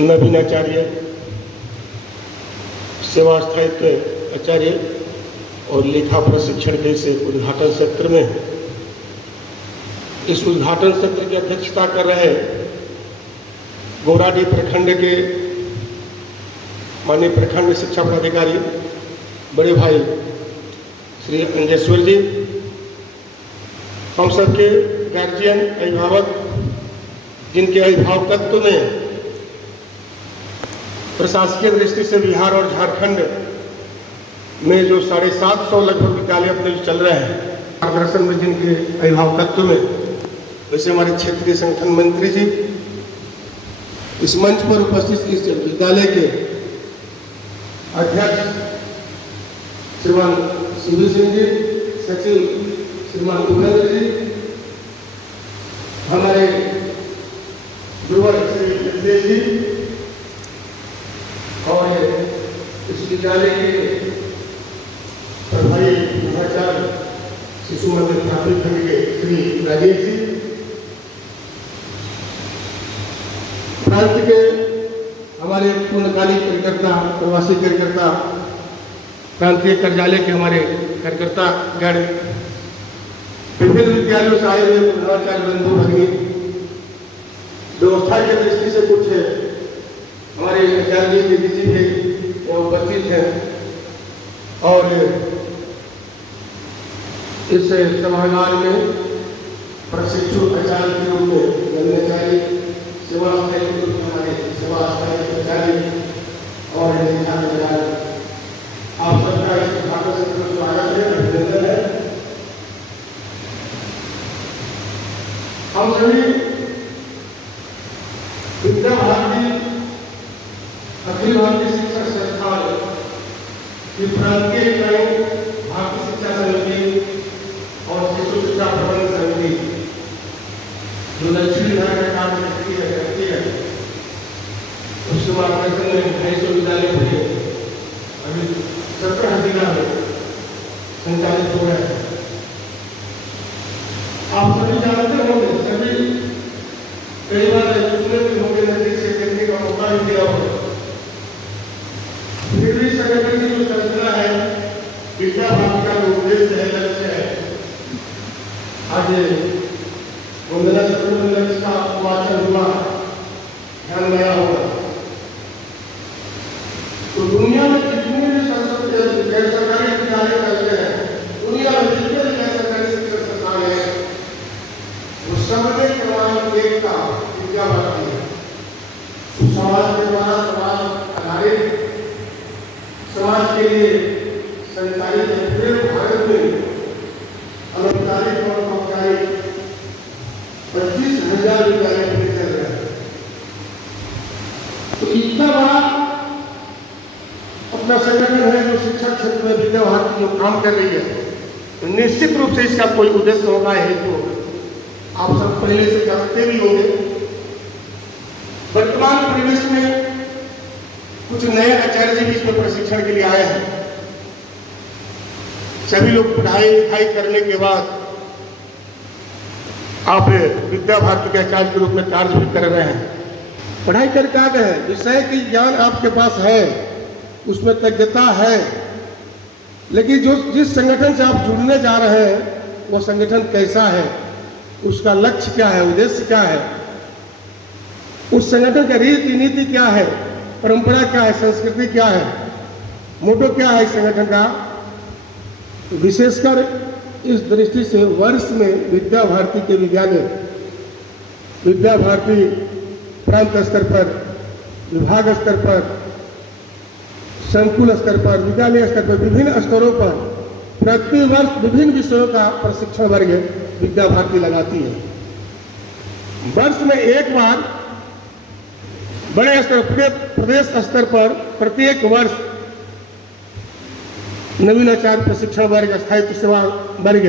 नवीनाचार्य सेवा स्थायित्व आचार्य और लेखा प्रशिक्षण के इस उद्घाटन सत्र में इस उद्घाटन सत्र की अध्यक्षता कर रहे गोराडीह प्रखंड के माननीय प्रखंड शिक्षा पदाधिकारी बड़े भाई श्री अंजेश्वर जी, हम सबके गार्जियन अभिभावक जिनके अभिभावकत्व में प्रशासकीय दृष्टि से बिहार और झारखंड में जो 750 लगभग विद्यालय अपने जो चल रहे हैं, मार्गदर्शन में जिनके अभिभावकत्व में, वैसे हमारे क्षेत्रीय संगठन मंत्री जी, इस मंच पर उपस्थित इस विद्यालय के अध्यक्ष श्रीमान शिवजी सिंह जी, सचिव श्रीमान उपेंद्र जी, हमारे श्री निर्देश जी और इस विद्यालय के प्रभारी महाचार्य शिशु मंदिर प्राथमिक खंड के श्री राजेश जी, प्रांत के हमारे पूर्णकालिक कार्यकर्ता, प्रवासी कार्यकर्ता, प्रांतीय कार्यालय के हमारे कार्यकर्ता गण, विभिन्न विद्यालयों से आए हुए प्रधानाचार्य बंधु भगिनी, व्यवस्था की दृष्टि से कुछ हमारे आचार्य जी के थे उपस्थित हैं और इस सभागार में प्रशिक्षु आचार्य के रूप में गण्याचार्य, सेवा स्थायी के रूप में हमारे सेवा स्थायी आचार्य और आप सबका इस उद्घाटन सत्र में स्वागत है, अभिनंदन है। हम सभी विद्या भारती अखिल भारतीय शिक्षक संस्थान की प्रांतीय इकाई भारतीय शिक्षा समिति और शिशु शिक्षा प्रबंधन समिति जो दक्षिण बिहार का काम करती है, उसके मार्गदर्शन में 250 विद्यालय हुए अभी 17 जिला में संचालित हो रहे हैं। आप सभी जानते होंगे, सभी कई बार सुनने भी होंगे, नजदीक से देखने का मौका भी दिया होगा। फिर भी संगठन की जो संरचना है, विद्या भारती का जो उद्देश्य है, लक्ष्य है, आज वंदना सत्र में लक्ष्य का वाचन हुआ, ध्यान गया होगा। तो दुनिया में जितने भी गैर सरकारी विद्यालय चलते हैं, दुनिया में जितने भी गैर सरकारी शिक्षण संस्थान है, वो सबके क्रमांक 1 का विद्या भारती है। समाज के द्वारा समाज आधारित, समाज के लिए संचालित पूरे भारत में अनौपचारिक और औपचारिक 25,000 विद्यालय चल रहे हैं। तो इतना बड़ा अपना संगठन है जो शिक्षा क्षेत्र में विद्या भारती जो काम कर रही है, तो निश्चित रूप से इसका कोई उद्देश्य होगा, हेतु होगा। आप सब पहले से जानते भी होंगे। वर्तमान परिवेश में कुछ नए आचार्य जी भी इसमें प्रशिक्षण के लिए आए हैं। सभी लोग पढ़ाई लिखाई करने के बाद आप विद्या भारती के आचार्य के रूप में कार्य भी कर रहे हैं। पढ़ाई करके आ गए, विषय की ज्ञान आपके पास है, उसमें तज्ञता है, लेकिन जिस संगठन से आप जुड़ने जा रहे हैं वो संगठन कैसा है, उसका लक्ष्य क्या है, उद्देश्य क्या है, उस संगठन का रीति नीति क्या है, परंपरा क्या है, संस्कृति क्या है, मोटो क्या है इस संगठन का। विशेषकर इस दृष्टि से वर्ष में विद्या भारती के विद्यालय, विद्या भारती प्रांत स्तर पर, विभाग स्तर पर, संकुल स्तर पर, विद्यालय स्तर पर, विभिन्न स्तरों पर प्रतिवर्ष विभिन्न विषयों का प्रशिक्षण वर्ग विद्या भारती लगाती है। वर्ष में एक बार बड़े स्तर, प्रदेश स्तर पर प्रत्येक वर्ष नवीनाचार्य प्रशिक्षण वर्ग, स्थायित्व सेवा वर्ग,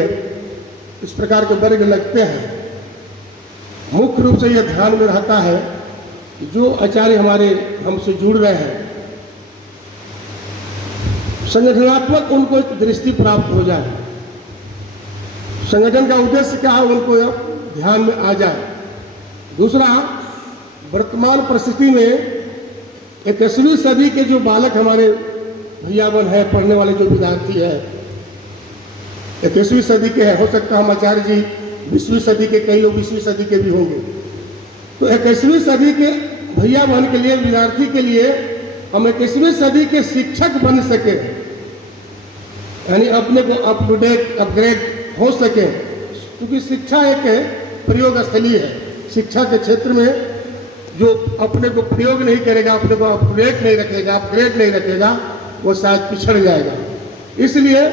इस प्रकार के वर्ग लगते हैं। मुख्य रूप से यह ध्यान में रहता है कि जो आचार्य हमारे हमसे जुड़ रहे हैं, संगठनात्मक उनको एक दृष्टि प्राप्त हो जाए, संगठन का उद्देश्य क्या है उनको ध्यान में आ जाए। दूसरा, वर्तमान परिस्थिति में 21वीं सदी के जो बालक हमारे भैया बन है, पढ़ने वाले जो विद्यार्थी है 21वीं सदी के है, हो सकता है हम आचार्य जी 20वीं सदी के, कई लोग 20वीं सदी के भी होंगे। तो 21वीं सदी के भैया बहन के लिए, विद्यार्थी के लिए हम 21वीं सदी के शिक्षक बन सके, यानी अपने को अप टू डेट अपग्रेड हो सके, क्योंकि शिक्षा एक प्रयोग स्थली है। शिक्षा के क्षेत्र में जो अपने को प्रयोग नहीं करेगा, अपने को अपग्रेड नहीं रखेगा, अपग्रेड नहीं रखेगा, वो शायद पिछड़ जाएगा। इसलिए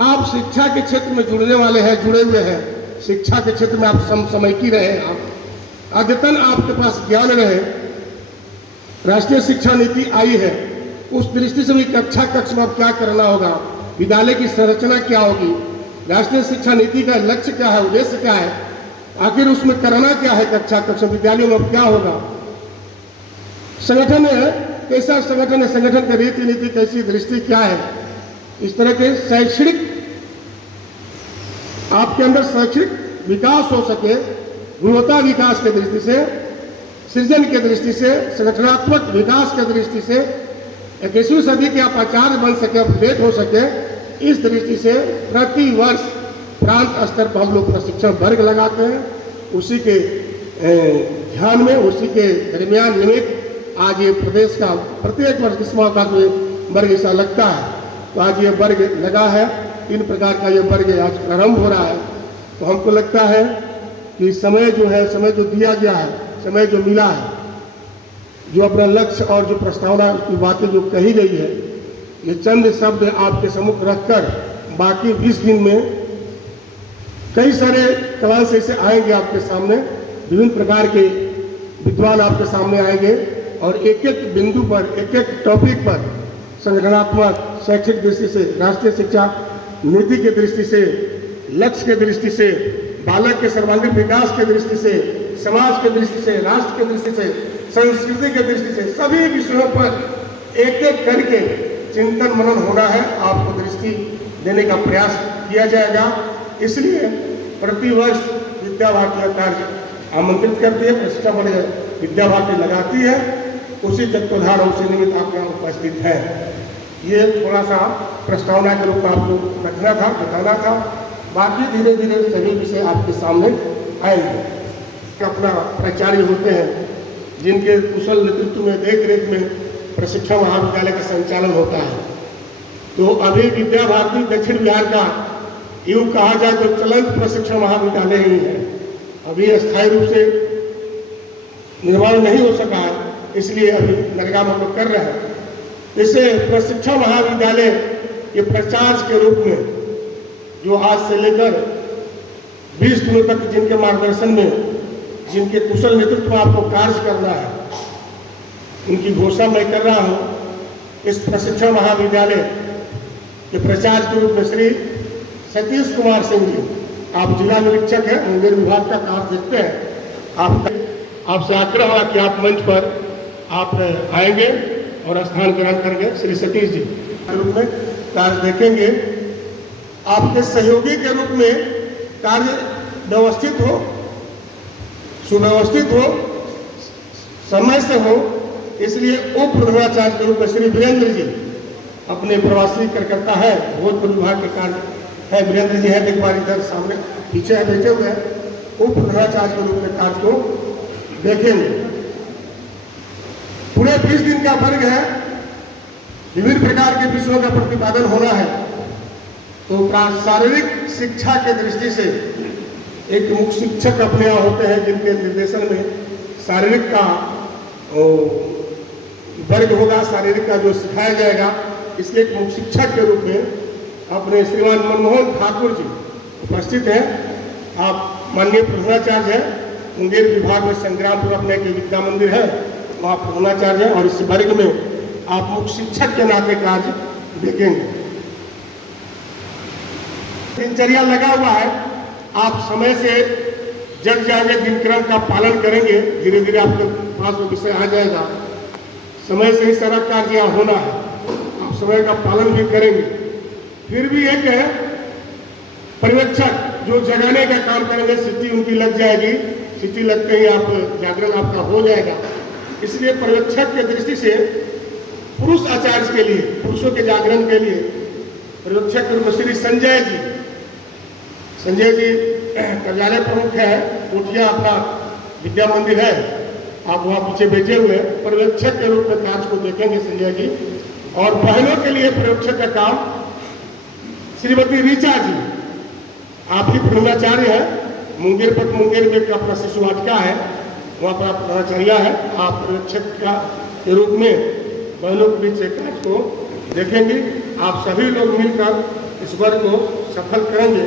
आप शिक्षा के क्षेत्र में जुड़ने वाले हैं, जुड़े हुए हैं, शिक्षा के क्षेत्र में आप समसमयिकी रहे, आप अद्यतन आपके पास ज्ञान रहे। राष्ट्रीय शिक्षा नीति आई है, उस दृष्टि से भी कक्षा कक्ष में अब क्या करना होगा, विद्यालय की संरचना क्या होगी, राष्ट्रीय शिक्षा नीति का लक्ष्य क्या है, उद्देश्य क्या है, आखिर उसमें करना क्या है, कक्षा कक्ष विद्यालयों में अब क्या होगा, संगठन है कैसा संगठन है, संगठन का रीति नीति कैसी, दृष्टि क्या है, इस तरह के शैक्षणिक आपके अंदर शैक्षणिक विकास हो सके, गुणवत्ता विकास की दृष्टि से, सृजन की दृष्टि से, संगठनात्मक विकास की दृष्टि से 21वीं सदी के आप आचार्य बन सके, अपडेट हो सके, इस दृष्टि से प्रति वर्ष प्रांत स्तर पर हम लोग प्रशिक्षण वर्ग लगाते हैं। उसी के ध्यान में, उसी के दरमियान निमित्त आज ये प्रदेश का प्रत्येक वर्ष ग्रीष्म का वर्ग ऐसा लगता है, तो आज ये वर्ग लगा है, 3 प्रकार का ये वर्ग आज प्रारंभ हो रहा है। तो हमको लगता है कि समय जो है, समय जो दिया गया है, समय जो मिला है, जो अपना लक्ष्य और जो प्रस्तावना की बातें जो कही गई है, ये चंद शब्द आपके सम्मुख रखकर बाकी 20 दिन में कई सारे क्लास ऐसे आएंगे आपके सामने, विभिन्न प्रकार के विद्वान आपके सामने आएंगे और एक एक बिंदु पर, एक एक टॉपिक पर संगठनात्मक शैक्षिक दृष्टि से, राष्ट्रीय शिक्षा नीति की दृष्टि से, लक्ष्य की दृष्टि से, बालक के सर्वांगीण विकास की दृष्टि से, समाज की दृष्टि से, राष्ट्र की दृष्टि से, संस्कृति की दृष्टि से, सभी विषयों पर एक एक करके चिंतन मनन होना है, आपको दृष्टि देने का प्रयास किया जाएगा। इसलिए प्रतिवर्ष विद्या भारती कार्य आमंत्रित करती है, प्रशिक्षण वर्ग विद्या भारती लगाती है, उसी तत्वाधार उसी निमित्त आप यहाँ उपस्थित हैं। ये थोड़ा सा प्रस्तावना के रूप में आपको रखना था, बताना था, बाकी धीरे धीरे सभी विषय आपके सामने आएंगे। अपना प्राचार्य होते हैं जिनके कुशल नेतृत्व में, देख रेख में प्रशिक्षण महाविद्यालय का संचालन होता है। तो अभी विद्या भारती दक्षिण बिहार का यूँ कहा जाए तो चलंत प्रशिक्षण महाविद्यालय ही है, अभी अस्थायी रूप से निर्माण नहीं हो सका है, इसलिए अभी नरेगा में हम लोग कर रहे हैं। इसे प्रशिक्षण महाविद्यालय ये प्राचार्य के रूप में जो आज से लेकर 20 दिनों तक जिनके मार्गदर्शन में, जिनके कुशल नेतृत्व में आपको कार्य करना है, उनकी घोषणा मैं कर रहा हूँ। इस प्रशिक्षण महाविद्यालय के प्राचार्य के रूप में श्री सतीश कुमार सिंह जी, आप जिला निरीक्षक हैं, मुंगेर विभाग का कार्य देखते हैं। आपसे आग्रह होगा कि आप मंच पर आप आएंगे और स्थान ग्रहण करेंगे। श्री सतीश जी के रूप में कार्य देखेंगे, आपके सहयोगी के रूप में कार्य व्यवस्थित हो, सुव्यवस्थित हो, समय से हो, इसलिए उप प्रधानाचार्य के रूप में श्री वीरेंद्र जी अपने प्रवासी कार्यकर्ता है, भोजपुर विभाग के कार्य है, वीरेंद्र जी है, एक बार इधर सामने पीछे है, बैठे हुए हैं, उप प्रधानाचार्य के रूप में कार्य को देखेंगे। पूरे 20 दिन का वर्ग है, विभिन्न प्रकार के विषयों का प्रतिपादन होना है। तो शारीरिक शिक्षा के दृष्टि से एक मुख्य शिक्षक अपने यहाँ होते हैं जिनके निर्देशन में शारीरिक का वर्ग होगा, शारीरिक का जो सिखाया जाएगा, इसलिए एक मुख्य शिक्षक के रूप में अपने श्रीमान मनमोहन ठाकुर जी उपस्थित हैं। आप माननीय प्रधानाचार्य हैं, मुंगेर विभाग में संग्रामपुर अपने के विद्या मंदिर है, वहाँ प्रधानाचार्य हैं और इस वर्ग में आप मुख्य शिक्षक के नाते कार्य देखेंगे। दिनचर्या लगा हुआ है, आप समय से जग जाएंगे, दिनक्रम का पालन करेंगे, धीरे धीरे आपके पास वो विषय आ जाएगा। समय से ही सारा कार्य यहाँ होना है, आप समय का पालन भी करेंगे। फिर भी एक है पर्यवेक्षक जो जगाने का काम करेंगे, सिटी उनकी लग जाएगी, सिटी लगते ही आप जागरण आपका हो जाएगा। इसलिए पर्यवेक्षक की दृष्टि से पुरुष आचार्य के लिए, पुरुषों के जागरण के लिए पर्यवेक्षक के रूप में श्री संजय जी कार्यालय प्रमुख है, कोठिया अपना विद्या मंदिर है, आप वहाँ पीछे भेजे हुए पर्यवेक्षक के रूप में कार्य को देखेंगे संजय जी। और बहनों के लिए पर्यवेक्षक का काम श्रीमती ऋचा जी, आप ही प्रधानाचार्य है, मुंगेर में अपना शिशु वाटिका है, वहाँ पर आप प्रधानाचार्य है, आप पर्यवेक्षक के रूप में बहनों के बीच एक कार्य को देखेंगे। आप सभी लोग मिलकर इस वर्ग को सफल करेंगे,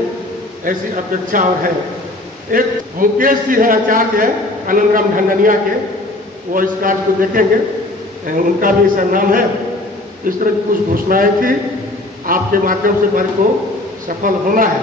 ऐसी अपेक्षा और है। एक मुकेश जी है, आचार्य है आनंदराम ढंडनिया के, वो इस कार्य को देखेंगे, उनका भी सम्मान है। इस तरह की कुछ घोषणाएं थी, आपके माध्यम से वर्ग को सफल होना है।